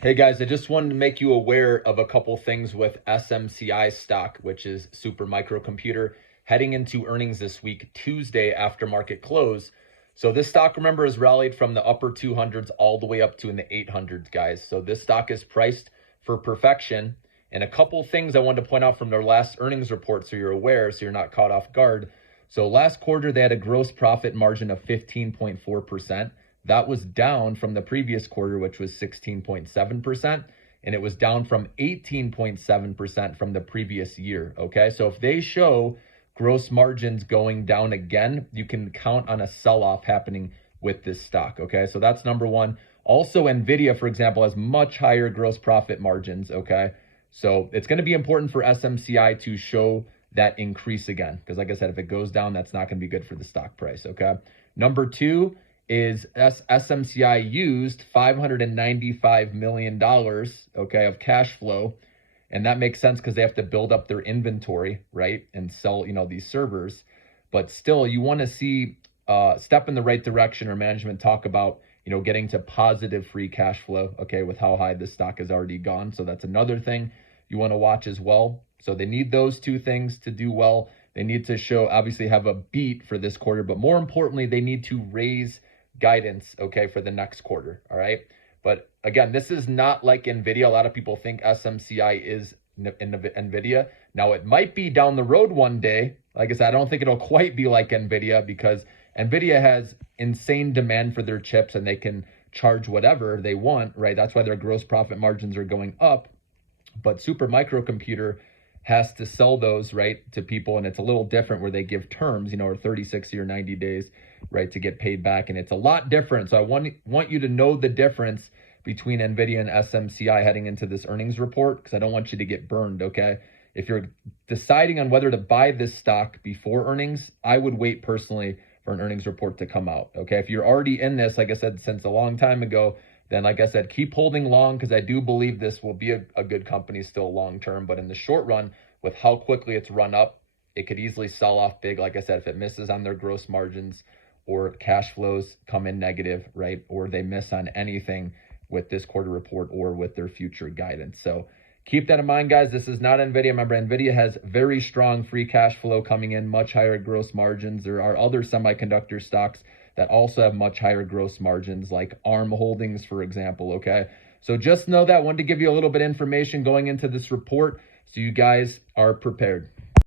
Hey guys, I just wanted to make you aware of a couple things with SMCI stock, which is Super Microcomputer, heading into earnings this week, Tuesday after market close. So this stock, remember, has rallied from the upper 200s all the way up to in the 800s, guys. So this stock is priced for perfection. And a couple things I wanted to point out from their last earnings report so you're aware, so you're not caught off guard. So last quarter, they had a gross profit margin of 15.4%. That was down from the previous quarter, which was 16.7%, and it was down from 18.7% from the previous year. Okay, so if they show gross margins going down again, you can count on a sell-off happening with this stock. Okay, so that's number one. Also, Nvidia, for example, has much higher gross profit margins. Okay, so it's going to be important for SMCI to show that increase again, because like I said, if it goes down, that's not going to be good for the stock price. Okay, number two is SMCI used $595 million, okay, of cash flow. And that makes sense because they have to build up their inventory, right? And sell, these servers. But still, you want to see step in the right direction, or management talk about, getting to positive free cash flow, okay, with how high this stock has already gone. So that's another thing you want to watch as well. So they need those two things to do well. They need to show, obviously, have a beat for this quarter, but more importantly, they need to raise guidance, okay, for the next quarter. All right. But again, this is not like Nvidia. A lot of people think SMCI is Nvidia. Now, it might be down the road one day. Like I said, I don't think it'll quite be like Nvidia, because Nvidia has insane demand for their chips and they can charge whatever they want, right? That's why their gross profit margins are going up. But Super Microcomputer has to sell those, right, to people, and it's a little different where they give terms, or 30, 60, or 90 days, right, to get paid back, and it's a lot different. So I want you to know the difference between Nvidia and SMCI heading into this earnings report, because I don't want you to get burned. Okay, if you're deciding on whether to buy this stock before earnings, I would wait personally for an earnings report to come out. Okay, if you're already in this, like I said, since a long time ago, then like I said, keep holding long, because I do believe this will be a good company still long term. But in the short run, with how quickly it's run up, it could easily sell off big. Like I said, if it misses on their gross margins, or cash flows come in negative, right, or they miss on anything with this quarter report or with their future guidance. So keep that in mind, guys. This is not Nvidia. Remember, Nvidia has very strong free cash flow coming in, much higher gross margins. There are other semiconductor stocks that also have much higher gross margins, like ARM Holdings, for example. Okay, so just know that. I wanted to give you a little bit of information going into this report so you guys are prepared.